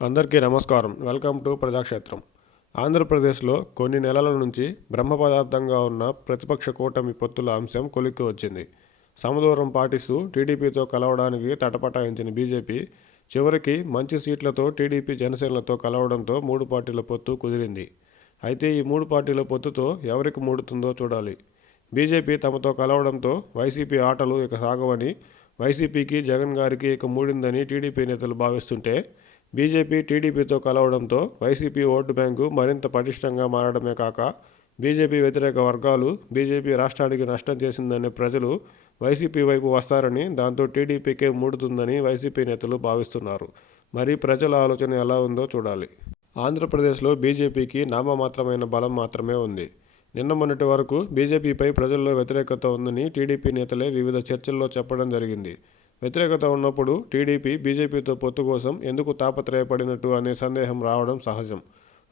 అందరికీ నమస్కారం. Welcome to Prajakshetram. ఆంధ్రప్రదేశ్లో కొన్ని నెలల నుంచి బ్రహ్మ పదార్థంగా ఉన్న ప్రతిపక్ష కూటమి పొత్తుల అంశం కొలిక్కి వచ్చింది. సమదూరం పాటిస్తూ టీడీపీతో కలవడానికి తటపటాయించిన బీజేపీ చివరికి మంచి సీట్లతో టీడీపీ జనసేనలతో కలవడంతో 3 పార్టీల పొత్తు కుదిరింది. అయితే ఈ 3 పార్టీల పొత్తుతో ఎవరికి మూడుతుందో చూడాలి. బీజేపీ తమతో కలవడంతో వైసీపీ ఆటలు ఇక సాగవని, వైసీపీకి జగన్ గారికి ఇక మూడిందని టీడీపీ నేతలు భావిస్తుంటే, బీజేపీ టీడీపీతో కలవడంతో వైసీపీ ఓటు బ్యాంకు మరింత పటిష్టంగా మారడమే కాక, బీజేపీ వ్యతిరేక వర్గాలు బీజేపీ రాష్ట్రానికి నష్టం చేసిందనే ప్రజలు వైసీపీ వైపు వస్తారని, దాంతో టీడీపీకే మూడుతుందని వైసీపీ నేతలు భావిస్తున్నారు. మరి ప్రజల ఆలోచన ఎలా ఉందో చూడాలి. ఆంధ్రప్రదేశ్లో బీజేపీకి నామమాత్రమైన బలం మాత్రమే ఉంది. నిన్న మొన్నటి వరకు బీజేపీపై ప్రజల్లో వ్యతిరేకత ఉందని టీడీపీ నేతలే వివిధ చర్చల్లో చెప్పడం జరిగింది. వ్యతిరేకత ఉన్నప్పుడు టీడీపీ బీజేపీతో పొత్తు కోసం ఎందుకు తాపత్రయపడినట్టు అనే సందేహం రావడం సహజం.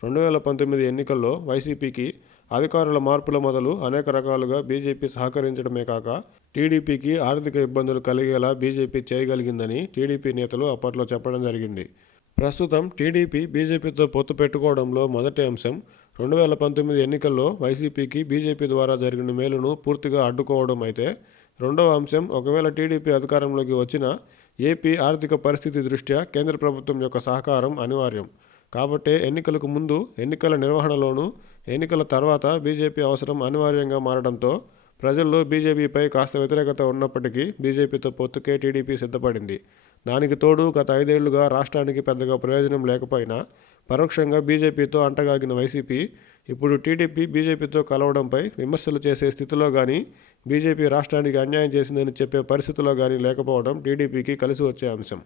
2019 ఎన్నికల్లో వైసీపీకి అధికారుల మార్పుల మొదలు అనేక రకాలుగా బీజేపీ సహకరించడమే కాక, టీడీపీకి ఆర్థిక ఇబ్బందులు కలిగేలా బీజేపీ చేయగలిగిందని టీడీపీ నేతలు అప్పట్లో చెప్పడం జరిగింది. ప్రస్తుతం టీడీపీ బీజేపీతో పొత్తు పెట్టుకోవడంలో మొదటి అంశం 2019 ఎన్నికల్లో వైసీపీకి బీజేపీ ద్వారా జరిగిన మేలును పూర్తిగా అడ్డుకోవడం అయితే, రెండవ అంశం ఒకవేళ టీడీపీ అధికారంలోకి వచ్చినా ఏపీ ఆర్థిక పరిస్థితి దృష్ట్యా కేంద్ర ప్రభుత్వం యొక్క సహకారం అనివార్యం. కాబట్టే ఎన్నికలకు ముందు, ఎన్నికల నిర్వహణలోనూ, ఎన్నికల తర్వాత బీజేపీ అవసరం అనివార్యంగా మారడంతో ప్రజల్లో బీజేపీపై కాస్త వ్యతిరేకత ఉన్నప్పటికీ బీజేపీతో పొత్తుకే టీడీపీ సిద్ధపడింది. దానికి తోడు గత 5 ఏళ్లుగా రాష్ట్రానికి పెద్దగా ప్రయోజనం లేకపోయినా పరోక్షంగా బీజేపీతో అంటగాగిన వైసీపీ ఇప్పుడు టీడీపీ బీజేపీతో కలవడంపై విమర్శలు చేసే స్థితిలో కానీ, బీజేపీ రాష్ట్రానికి అన్యాయం చేసిందని చెప్పే పరిస్థితిలో కానీ లేకపోవడం టీడీపీకి కలిసి వచ్చే అంశం.